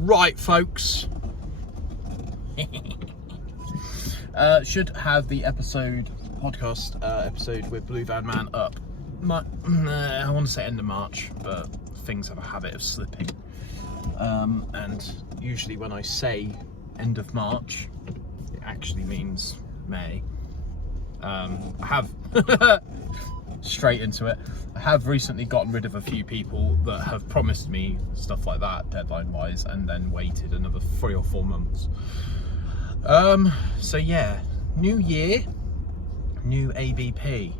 Right, folks. Should have the podcast episode with Blue Van Man up. I want to say end of March, but things have a habit of slipping. And usually when I say end of March, it actually means May. I have straight into it. I have recently gotten rid of a few people that have promised me stuff like that, deadline wise, and then waited another 3 or 4 months. So yeah, new year, new ABP.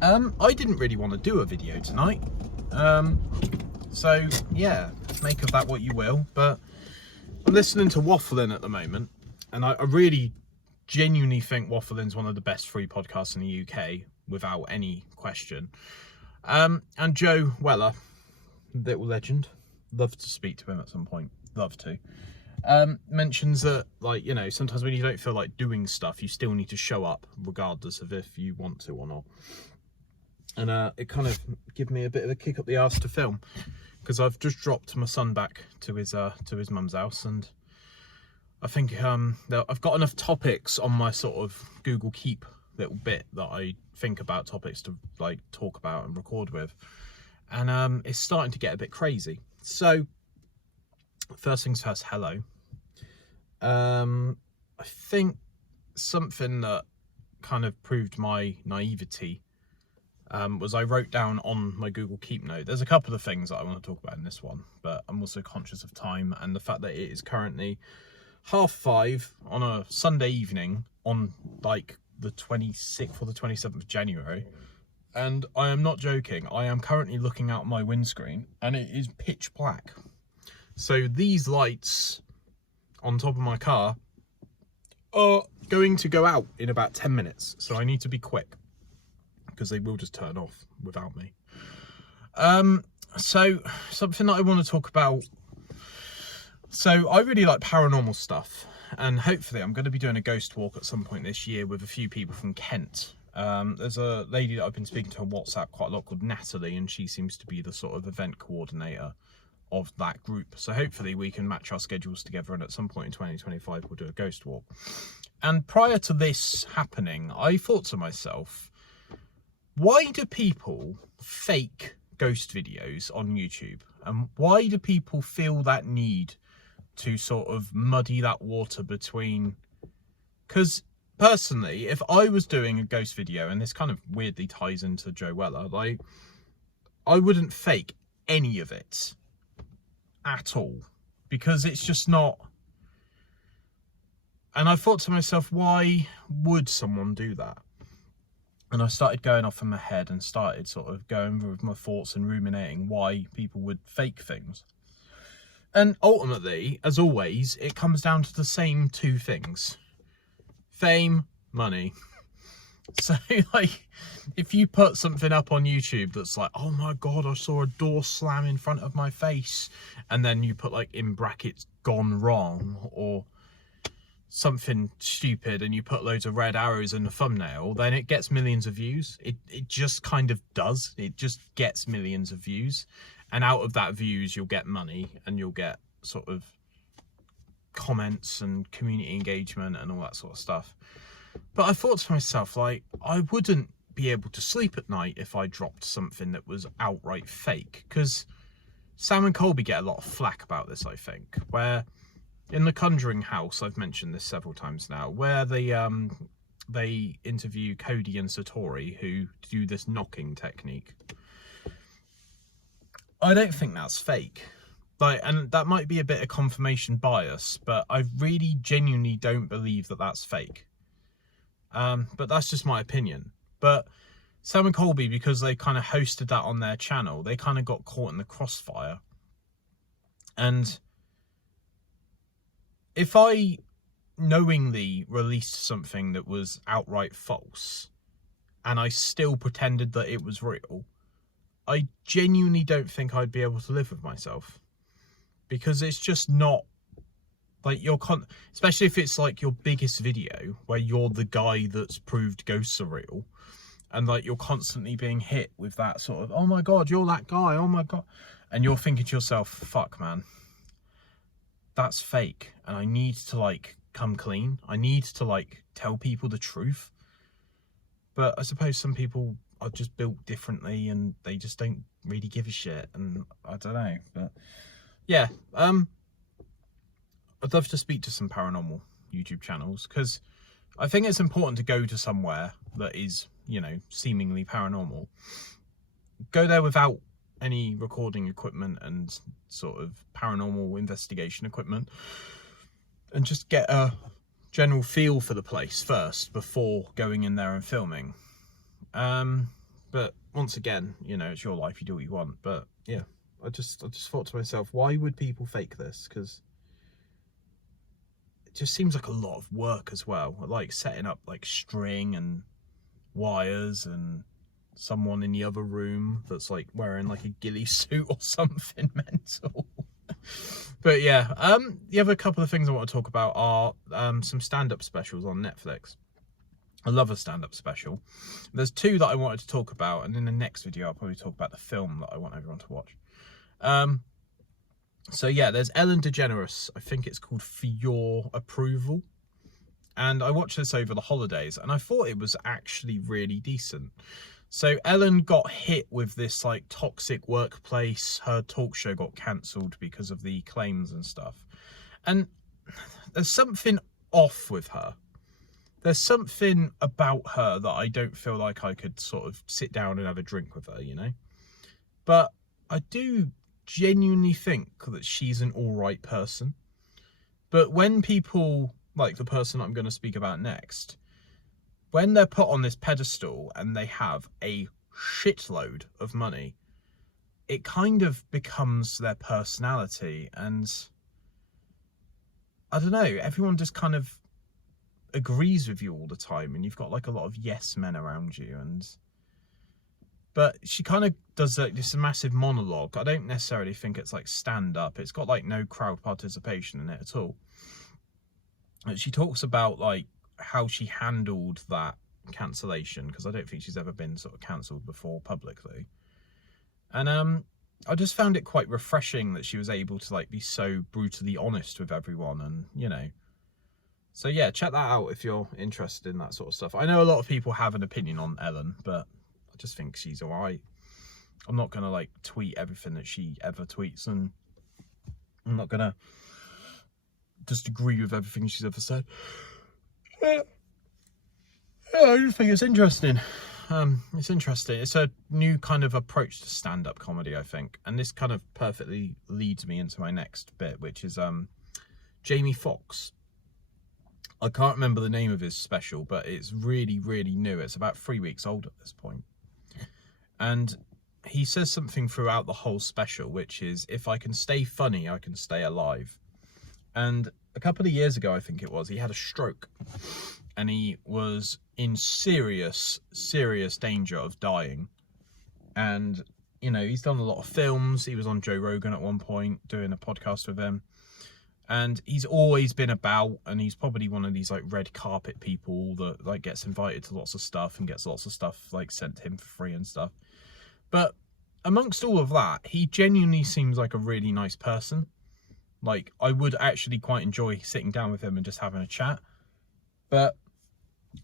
I didn't really want to do a video tonight. So yeah, make of that what you will, but I'm listening to Waffling at the moment, and I really genuinely think Waffling's one of the best free podcasts in the UK, without any question. And Joe Weller, little legend, love to speak to him at some point, love to. Mentions that, like, you know, sometimes when you don't feel like doing stuff, you still need to show up regardless of if you want to or not. And it kind of gave me a bit of a kick up the arse to film, because I've just dropped my son back to his mum's house, and I think I've got enough topics on my sort of Google Keep little bit that I think about topics to like talk about and record with, and it's starting to get a bit crazy. So first things first, hello. I think something that kind of proved my naivety was I wrote down on my Google Keep note. There's a couple of things that I want to talk about in this one, but I'm also conscious of time and the fact that it is currently 5:30 on a Sunday evening on like the 26th or the 27th of January. And I am not joking. I am currently looking out my windscreen and it is pitch black. So these lights on top of my car are going to go out in about 10 minutes. So I need to be quick, because they will just turn off without me. So something that I want to talk about. So I really like paranormal stuff, and hopefully I'm going to be doing a ghost walk at some point this year with a few people from Kent. There's a lady that I've been speaking to on WhatsApp quite a lot called Natalie, and she seems to be the sort of event coordinator of that group. So hopefully we can match our schedules together, and at some point in 2025 we'll do a ghost walk. And prior to this happening, I thought to myself, why do people fake ghost videos on YouTube? And why do people feel that need to sort of muddy that water between? Because personally, if I was doing a ghost video, and this kind of weirdly ties into Joe Weller, like, I wouldn't fake any of it at all, because it's just not. And I thought to myself, why would someone do that? And I started going off in my head and started sort of going with my thoughts and ruminating why people would fake things. And ultimately, as always, it comes down to the same two things: fame, money. So, like, if you put something up on YouTube that's like, oh my God, I saw a door slam in front of my face, and then you put, like, in brackets, gone wrong, or something stupid, and you put loads of red arrows in the thumbnail, then it gets millions of views. It just kind of does. It just gets millions of views, and out of that views you'll get money, and you'll get sort of comments and community engagement and all that sort of stuff. But I thought to myself, like, I wouldn't be able to sleep at night if I dropped something that was outright fake, because Sam and Colby get a lot of flack about this, I think, where in The Conjuring House, I've mentioned this several times now, where they interview Cody and Satori, who do this knocking technique. I don't think that's fake. Like, and that might be a bit of confirmation bias, but I really genuinely don't believe that that's fake. But that's just my opinion. But Sam and Colby, because they kind of hosted that on their channel, they kind of got caught in the crossfire. And if I knowingly released something that was outright false, and I still pretended that it was real, I genuinely don't think I'd be able to live with myself. Because it's just not, like, especially if it's like your biggest video where you're the guy that's proved ghosts are real, and like you're constantly being hit with that sort of, oh my God, you're that guy, oh my God. And you're thinking to yourself, fuck man, that's fake, and I need to like come clean. I need to like tell people the truth. But I suppose some people are just built differently and they just don't really give a shit, and I don't know. But yeah, I'd love to speak to some paranormal YouTube channels, because I think it's important to go to somewhere that is, you know, seemingly paranormal. Go there without any recording equipment and sort of paranormal investigation equipment, and just get a general feel for the place first before going in there and filming. But once again, you know, it's your life, you do what you want. But yeah, I just thought to myself, why would people fake this? Because it just seems like a lot of work as well, like setting up like string and wires and someone in the other room that's like wearing like a ghillie suit or something mental. But yeah, the other couple of things I want to talk about are some stand-up specials on Netflix. I love a stand-up special. There's two that I wanted to talk about, and in the next video I'll probably talk about the film that I want everyone to watch. So yeah, there's Ellen DeGeneres. I think it's called For Your Approval. And I watched this over the holidays, and I thought it was actually really decent. So Ellen got hit with this like toxic workplace. Her talk show got cancelled because of the claims and stuff. And there's something off with her. There's something about her that I don't feel like I could sort of sit down and have a drink with her, you know? But I do genuinely think that she's an all right person. But when people, like the person I'm going to speak about next, when they're put on this pedestal and they have a shitload of money, it kind of becomes their personality. And I don't know, everyone just kind of agrees with you all the time, and you've got like a lot of yes men around you. But she kind of does like this massive monologue. I don't necessarily think it's like stand up. It's got like no crowd participation in it at all. And she talks about like how she handled that cancellation, because I don't think she's ever been sort of cancelled before publicly. And I just found it quite refreshing that she was able to like be so brutally honest with everyone, and you know. So yeah, check that out if you're interested in that sort of stuff. I know a lot of people have an opinion on Ellen, but I just think she's all right. I'm not gonna like tweet everything that she ever tweets, and I'm not gonna just agree with everything she's ever said. Yeah, I just think it's interesting. It's interesting. It's a new kind of approach to stand-up comedy, I think. And this kind of perfectly leads me into my next bit, which is Jamie Foxx. I can't remember the name of his special, but it's really, really new. It's about 3 weeks old at this point. And he says something throughout the whole special, which is, if I can stay funny, I can stay alive. And a couple of years ago, I think it was, he had a stroke. And he was in serious, serious danger of dying. And, you know, he's done a lot of films. He was on Joe Rogan at one point, doing a podcast with him. And he's always been about, and he's probably one of these like red carpet people that like gets invited to lots of stuff and gets lots of stuff like sent to him for free and stuff. But amongst all of that, he genuinely seems like a really nice person. Like, I would actually quite enjoy sitting down with him and just having a chat. But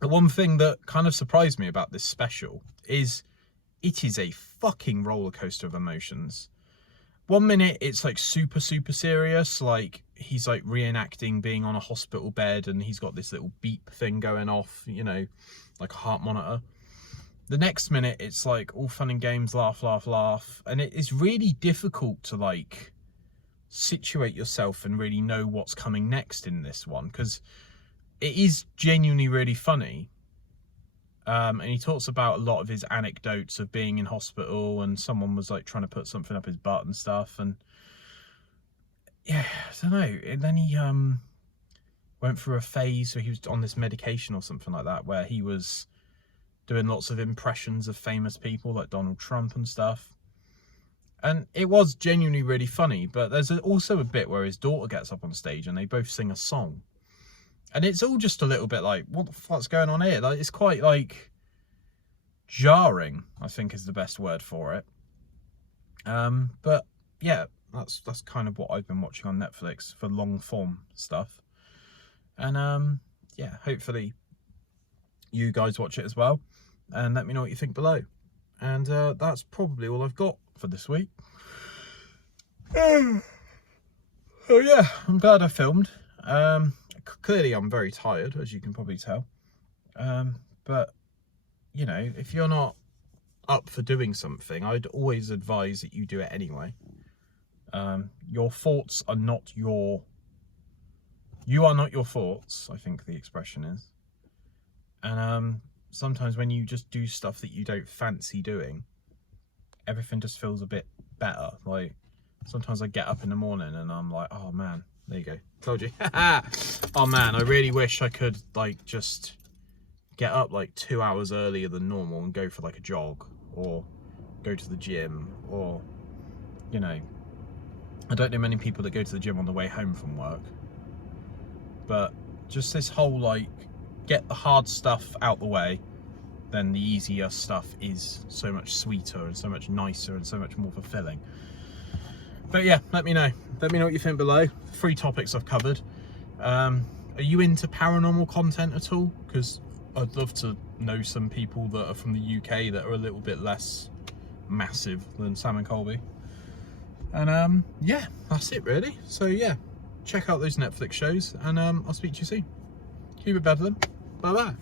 the one thing that kind of surprised me about this special is it is a fucking roller coaster of emotions. 1 minute it's like super, super serious, like he's like reenacting being on a hospital bed and he's got this little beep thing going off, you know, like a heart monitor. The next minute it's like all fun and games, laugh, laugh, laugh. And it is really difficult to like situate yourself and really know what's coming next in this one, because it is genuinely really funny. And he talks about a lot of his anecdotes of being in hospital and someone was like trying to put something up his butt and stuff. And yeah, I don't know. And then he went through a phase where he was on this medication or something like that, where he was doing lots of impressions of famous people like Donald Trump and stuff. And it was genuinely really funny. But there's also a bit where his daughter gets up on stage and they both sing a song. And it's all just a little bit like, what the fuck's going on here? Like, it's quite like jarring, I think is the best word for it. But yeah, that's kind of what I've been watching on Netflix for long form stuff. And yeah, hopefully you guys watch it as well, and let me know what you think below. And that's probably all I've got for this week. Oh yeah, I'm glad I filmed. Clearly I'm very tired, as you can probably tell. But you know, if you're not up for doing something, I'd always advise that you do it anyway. Your thoughts are not your... You are not your thoughts, I think the expression is. And sometimes when you just do stuff that you don't fancy doing, everything just feels a bit better. Like, sometimes I get up in the morning and I'm like, oh man, there you go, told you. Oh man, I really wish I could like just get up like 2 hours earlier than normal and go for like a jog, or go to the gym, or, you know, I don't know many people that go to the gym on the way home from work. But just this whole, like, get the hard stuff out the way, then the easier stuff is so much sweeter and so much nicer and so much more fulfilling. But yeah, let me know what you think below. 3 topics I've covered. Are you into paranormal content at all? Because I'd love to know some people that are from the UK that are a little bit less massive than Sam and Colby. And yeah, that's it really. So yeah, check out those Netflix shows, and I'll speak to you soon. Keep it better then. Bye bye.